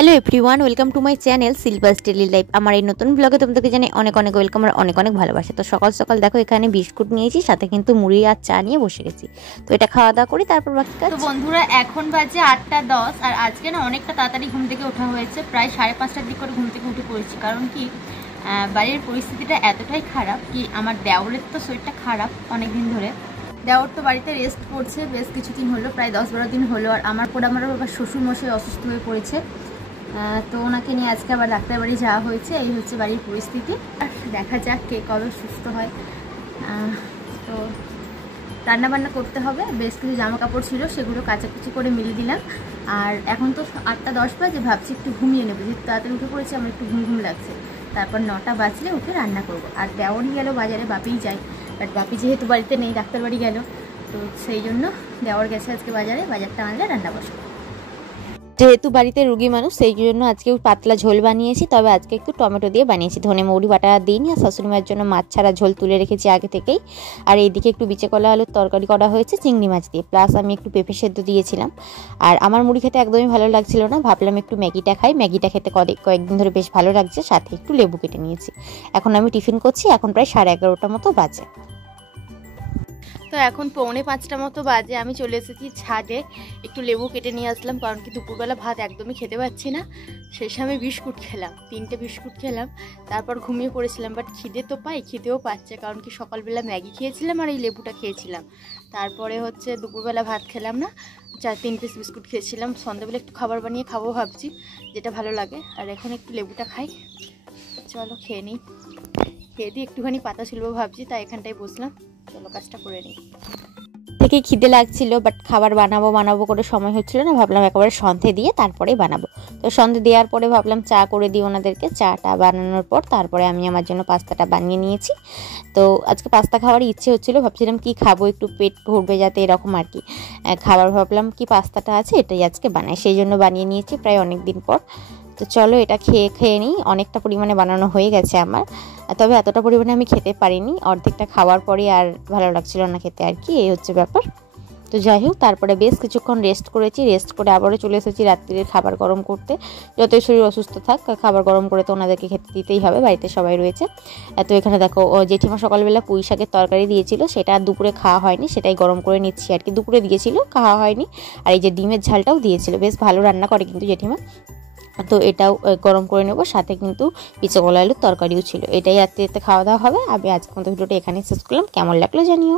Hello everyone, welcome to my channel silver daily life. আমার এই নতুন ব্লগে তোমাদেরকে জানাই অনেক অনেক ওয়েলকাম আর অনেক অনেক ভালোবাসা। তো সকাল সকাল দেখো এখানে বিস্কুট নিয়েছি, সাথে কিন্তু মুড়ি আর চা নিয়ে বসে গেছি। তো এটা খাওয়া দাওয়া করি, তারপর বাকি কাজ। তো বন্ধুরা, এখন বাজে 8:10 আর আজকে না অনেকটা তাড়াতাড়ি ঘুম থেকে ওঠা হয়েছে। প্রায় 5:30টার দিক করে ঘুম থেকে উঠে পড়েছি। কারণ কি, বাড়ির পরিস্থিতিটা এতটাই খারাপ কি আমার দেওরের তো শরীরটা খারাপ অনেক দিন ধরে। দেওর তো বাড়িতে রেস্ট করছে বেশ কিছুদিন হলো, প্রায় 10-12 দিন হলো। আর আমার আবার শ্বশুরমশাই অসুস্থ হয়ে পড়েছে। তো ওনাকে নিয়ে আজকে আবার ডাক্তার বাড়ি যাওয়া হয়েছে। এই হচ্ছে বাড়ির পরিস্থিতি। আর দেখা যাক কে কবে সুস্থ হয়। তো রান্নাবান্না করতে হবে, বেশ কিছু জামা কাপড় ছিল সেগুলো কাচাকুচি করে মিলিয়ে দিলাম। আর এখন তো 8:10 বাজে, ভাবছি একটু ঘুমিয়ে নেবো, যেহেতু তাড়াতাড়ি উঠে পড়েছি আমার একটু ঘুম লাগছে। তারপর 9টা বাজলে উঠে রান্না করব। আর দেওরই গেল বাজারে, বাপিই যায়, বাট বাপি যেহেতু বাড়িতে নেই, ডাক্তার বাড়ি গেল, তো সেই জন্য দেওর গেছে আজকে বাজারে, বাজারটা আনলে রান্না বসাবো। যেহেতু বাড়িতে রুগী মানুষ, সেই জন্য আজকে পাতলা ঝোল বানিয়েছি। তবে আজকে একটু টমেটো দিয়ে বানিয়েছি, ধনে মৌরি বাটা দিইনি। আর শাশুড়ি মায়ের জন্য মাছ ছাড়া ঝোল তুলে রেখেছি আগে থেকেই। আর এইদিকে একটু বিচে কলা আলুর তরকারি করা হয়েছে চিংড়ি মাছ দিয়ে, প্লাস আমি একটু পেঁপে সেদ্ধ দিয়েছিলাম। আর আমার মুড়ি খেতে একদমই ভালো লাগছিল না, ভাবলাম একটু ম্যাগিটা খাই। ম্যাগিটা খেতে কয়েকদিন ধরে বেশ ভালো লাগছে, সাথে একটু লেবু কেটে নিয়েছি। এখন আমি টিফিন করছি, এখন প্রায় 11:30 মতো বাজে। তো এখন 4:45 মতো বাজে, আমি চলে এসেছি ছাদে। একটু লেবু কেটে নিয়ে আসলাম, কারণ কি দুপুরবেলা ভাত একদমই খেতে পাচ্ছি না। শেষে আমি বিস্কুট খেলাম, 3টে বিস্কুট খেলাম, তারপর ঘুমিয়ে পড়েছিলাম। বাট খিদে তো খিদেও পাচ্ছে, কারণ কি সকালবেলা ম্যাগি খেয়েছিলাম আর এই লেবুটা খেয়েছিলাম। তারপরে হচ্ছে দুপুরবেলা ভাত খেলাম না, 3 পিস বিস্কুট খেয়েছিলাম। সন্ধ্যাবেলা একটু খাবার বানিয়ে খাবো ভাবছি, যেটা ভালো লাগে। আর এখন একটু লেবুটা খাই, চলো খেয়ে নিই। খেয়ে দিয়ে একটুখানি পাতা ছিলবো ভাবছি, তাই এখানটায় বসলাম। চলো কাজটা করে নিই। থেকেই খিদে লাগছিল, বাট খাবার বানাবো করে সময় হচ্ছিল না। ভাবলাম একেবারে সন্ধে দিয়ে তারপরেই বানাবো। তো সন্ধে দেওয়ার পরে ভাবলাম চা করে দিই ওনাদেরকে। চাটা বানানোর পর তারপরে আমি আমার জন্য পাস্তাটা বানিয়ে নিয়েছি। তো আজকে পাস্তা খাওয়ার ইচ্ছে হচ্ছিলো, ভাবছিলাম কি খাবো, একটু পেট ভরবে যাতে, এরকম আর কি খাবার। ভাবলাম কি পাস্তাটা আছে এটাই আজকে বানাই, সেই জন্য বানিয়ে নিয়েছি প্রায় অনেক দিন পর। তো চলো এটা খেয়ে নিই। অনেকটা পরিমাণে বানানো হয়ে গেছে আমার, তবে এতটা পরিমাণে আমি খেতে পারিনি। অর্ধেকটা খাওয়ার পরে আর ভালো লাগছিল না খেতে আর কি, এই হচ্ছে ব্যাপার। তো যাই হোক, তারপরে বেশ কিছুক্ষণ রেস্ট করেছি। রেস্ট করে আবারও চলে এসেছি রাত্রির খাবার গরম করতে। যতই শরীর অসুস্থ থাক, খাবার গরম করে তো ওনাদেরকে খেতে দিতেই হবে, বাড়িতে সবাই রয়েছে। তো এখানে দেখো জেঠিমা সকালবেলা পুঁই শাকের তরকারি দিয়েছিল, সেটা দুপুরে খাওয়া হয়নি, সেটাই গরম করে নিচ্ছি আর কি। দুপুরে দিয়েছিল, খাওয়া হয়নি। আর এই যে ডিমের ঝালটাও দিয়েছিল, বেশ ভালো রান্না করে কিন্তু জেঠিমা। তো এটাও গরম করে নেব, সাথে কিন্তু বিচে কলা আলুর তরকারিও ছিল। এটাই রাত্রিতে খাওয়া দাওয়া হবে। আমি আজকের মতো ভিডিওটা এখানেই শেষ করলাম। কেমন লাগলো জানিও।